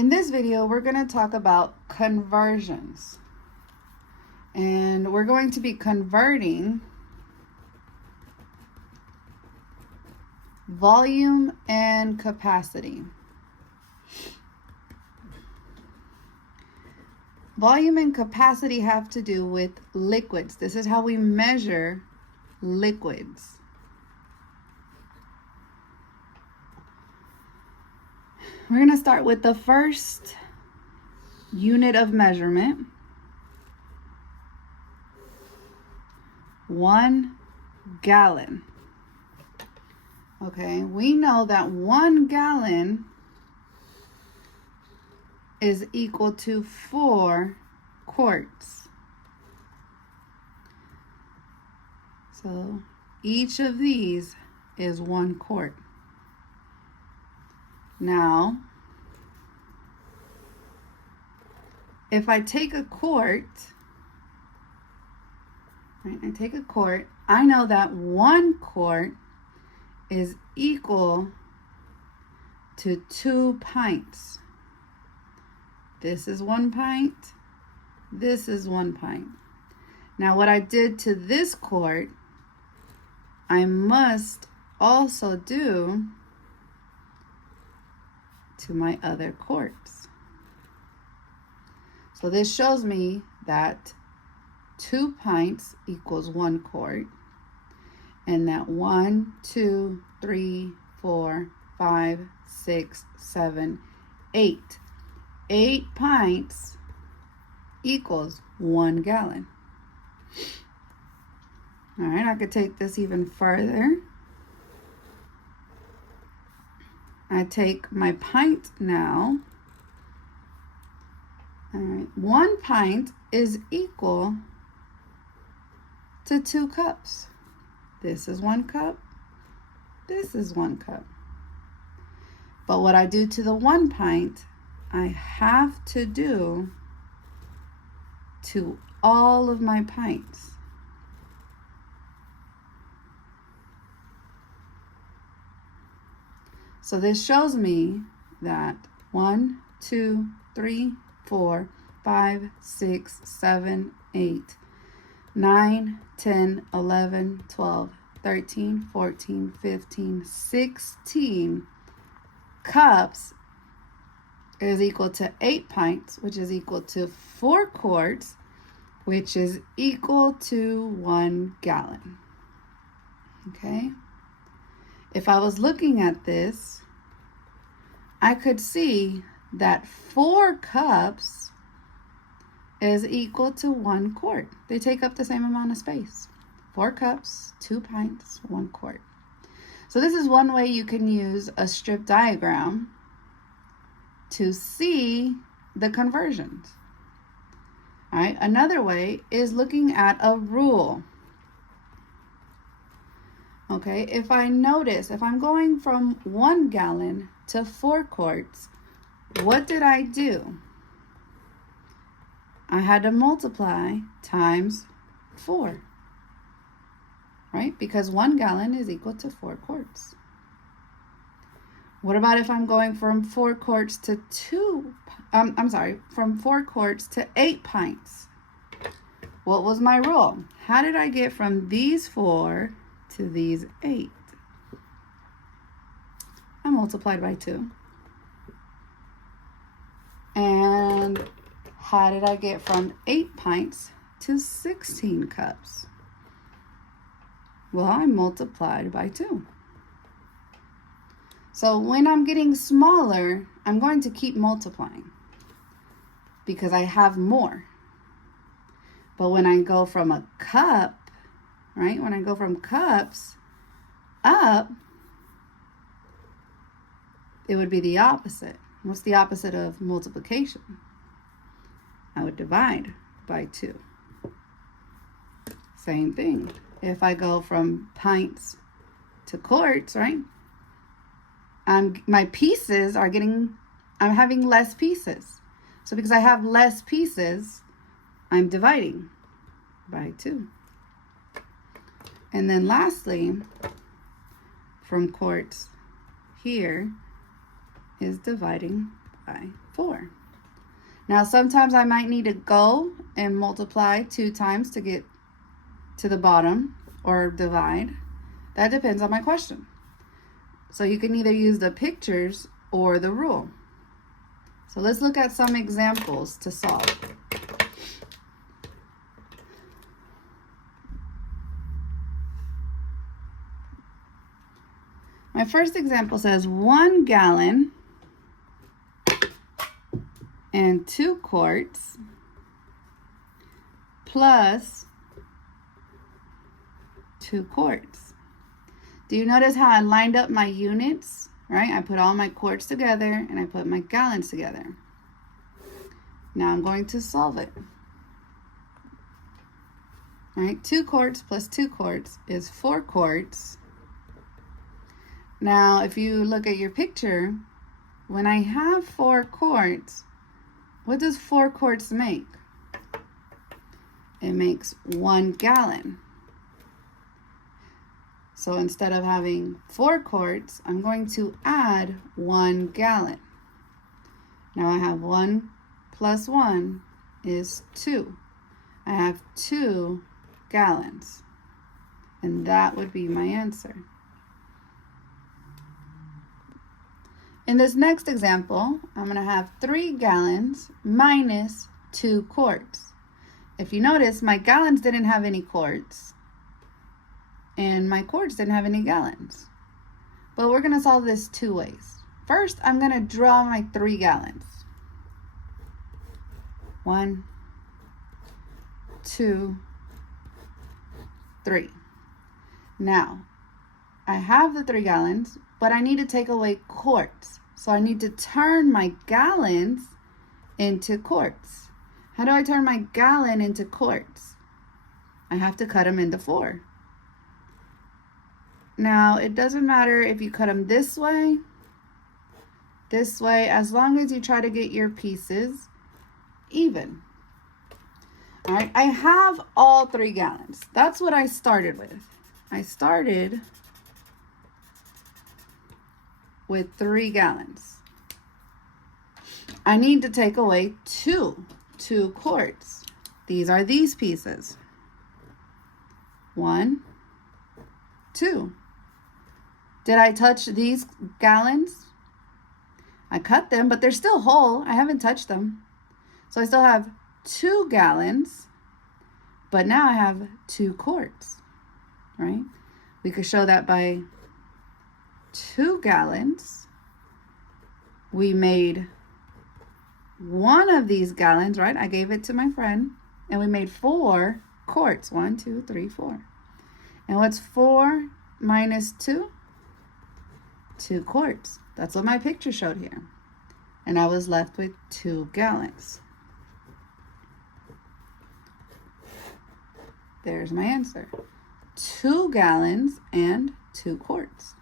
In this video, we're going to talk about conversions. And we're going to be converting volume and capacity. Volume and capacity have to do with liquids. This is how we measure liquids. We're going to start with the first unit of measurement. 1 gallon. Okay, we know that 1 gallon is equal to 4 quarts. So each of these is 1 quart. Now, if I take a quart, right, I know that 1 quart is equal to 2 pints. This is 1 pint. This is 1 pint. Now, what I did to this quart, I must also do to my other quarts. So this shows me that 2 pints equals 1 quart, and that 1, 2, 3, 4, 5, 6, 7, 8. 8 pints equals 1 gallon. All right, I could take this even further. I take my pint now. All right, 1 pint is equal to 2 cups. This is 1 cup. This is 1 cup. But what I do to the 1 pint, I have to do to all of my pints. So this shows me that 1, 2, 3, 4, 5, 6, 7, 8, 9, 10, 11, 12, 13, 14, 15, 16 cups is equal to 8 pints, which is equal to 4 quarts, which is equal to 1 gallon. Okay? If I was looking at this, I could see that 4 cups is equal to 1 quart. They take up the same amount of space. 4 cups, 2 pints, 1 quart. So this is one way you can use a strip diagram to see the conversions. All right, another way is looking at a rule. Okay, if I notice, if I'm going from 1 gallon to 4 quarts, what did I do? I had to multiply times 4, right? Because 1 gallon is equal to 4 quarts. What about if I'm going from 4 quarts to from 4 quarts to 8 pints? What was my rule? How did I get from these 4 to these 8? I multiplied by 2. And how did I get from 8 pints to 16 cups? Well, I multiplied by 2. So when I'm getting smaller, I'm going to keep multiplying because I have more. But when I go from a cup, right? When I go from cups up, it would be the opposite. What's the opposite of multiplication? I would divide by 2. Same thing. If I go from pints to quarts, right? My pieces are I'm having less pieces. So because I have less pieces, I'm dividing by 2. And then lastly, from quarts here is dividing by 4. Now, sometimes I might need to go and multiply 2 times to get to the bottom or divide. That depends on my question. So you can either use the pictures or the rule. So let's look at some examples to solve. My first example says 1 gallon and 2 quarts plus 2 quarts. Do you notice how I lined up my units, right? I put all my quarts together and I put my gallons together. Now I'm going to solve it. All right, 2 quarts plus 2 quarts is 4 quarts. Now, if you look at your picture, when I have 4 quarts, what does 4 quarts make? It makes 1 gallon. So instead of having 4 quarts, I'm going to add 1 gallon. Now I have 1 plus 1 is 2. I have 2 gallons. And that would be my answer. In this next example, I'm going to have 3 gallons minus 2 quarts. If you notice, my gallons didn't have any quarts, and my quarts didn't have any gallons. But we're going to solve this 2 ways. First, I'm going to draw my 3 gallons. 1, 2, 3. Now, I have the 3 gallons, but I need to take away quarts. So I need to turn my gallons into quarts. How do I turn my gallon into quarts? I have to cut them into 4. Now, it doesn't matter if you cut them this way, as long as you try to get your pieces even. All right, I have all 3 gallons. That's what I started with. I started with 3 gallons. I need to take away 2 quarts. These are these pieces. 1, 2. Did I touch these gallons? I cut them, but they're still whole. I haven't touched them. So I still have 2 gallons, but now I have 2 quarts, right? We could show that by 2 gallons. We made 1 of these gallons, right? I gave it to my friend, and we made 4 quarts. 1, 2, 3, 4. And what's 4 minus 2? 2 quarts. That's what my picture showed here. And I was left with 2 gallons. There's my answer. 2 gallons and 2 quarts.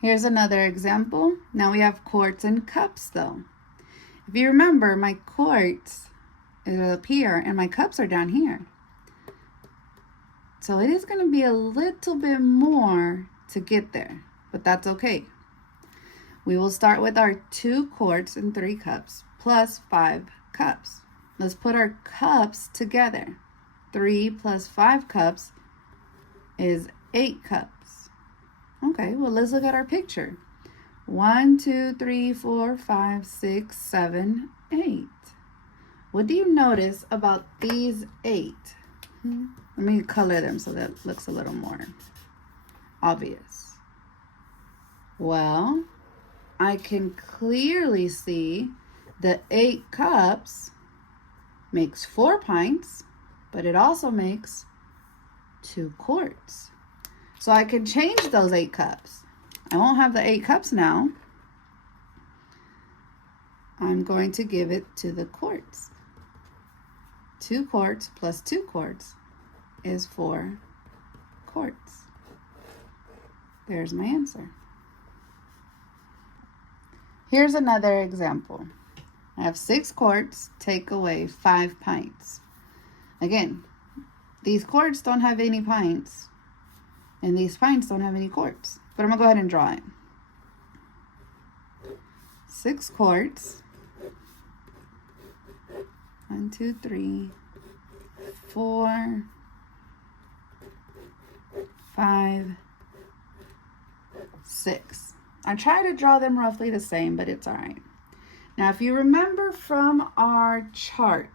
Here's another example. Now we have quarts and cups though. If you remember, my quarts are up here and my cups are down here. So it is going to be a little bit more to get there, but that's okay. We will start with our 2 quarts and 3 cups plus 5 cups. Let's put our cups together. 3 plus 5 cups is 8 cups. Okay, well, let's look at our picture. 1, 2, 3, 4, 5, 6, 7, 8. What do you notice about these 8? Let me color them so that looks a little more obvious. Well, I can clearly see the 8 cups makes 4 pints, but it also makes 2 quarts. So I can change those 8 cups. I won't have the 8 cups now. I'm going to give it to the quarts. 2 quarts plus 2 quarts is 4 quarts. There's my answer. Here's another example. I have 6 quarts, take away 5 pints. Again, these quarts don't have any pints, and these pints don't have any quarts. But I'm going to go ahead and draw it. 6 quarts. 1, 2, 3, 4, 5, 6. I try to draw them roughly the same, but it's all right. Now, if you remember from our chart,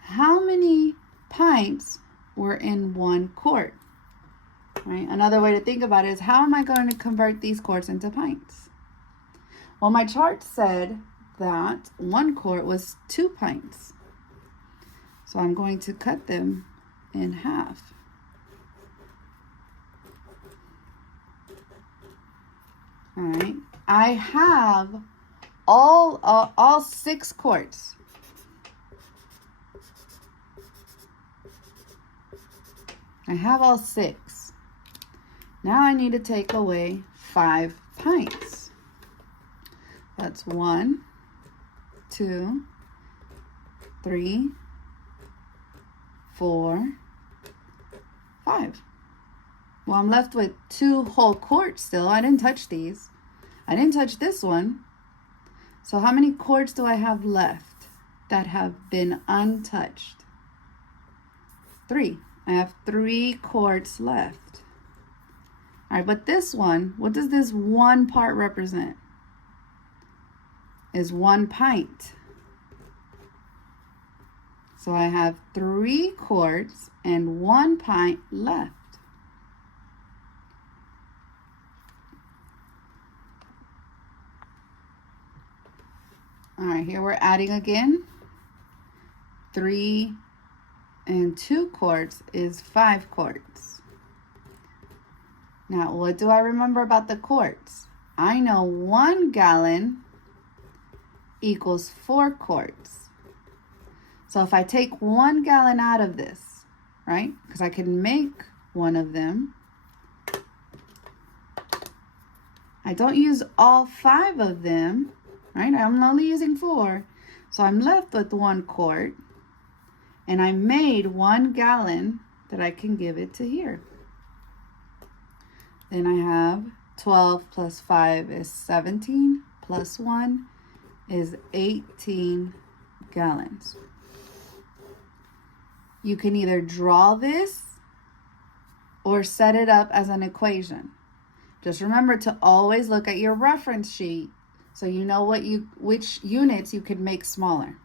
how many pints were in 1 quart? Right? Another way to think about it is, how am I going to convert these quarts into pints? Well, my chart said that 1 quart was 2 pints. So I'm going to cut them in half. All right. I have all 6 quarts. I have all 6. Now I need to take away 5 pints. That's 1, 2, 3, 4, 5. Well, I'm left with 2 whole quarts still. I didn't touch these. I didn't touch this one. So how many quarts do I have left that have been untouched? 3. I have 3 quarts left. All right, but this one, what does this 1 part represent? Is 1 pint. So I have 3 quarts and 1 pint left. All right, here we're adding again. 3 and 2 quarts is 5 quarts. Now, what do I remember about the quarts? I know 1 gallon equals 4 quarts. So if I take 1 gallon out of this, right? Because I can make one of them. I don't use all 5 of them, right? I'm only using 4. So I'm left with 1 quart. And I made 1 gallon that I can give it to here. Then I have 12 plus 5 is 17, plus 1 is 18 gallons. You can either draw this or set it up as an equation. Just remember to always look at your reference sheet so you know which units you could make smaller.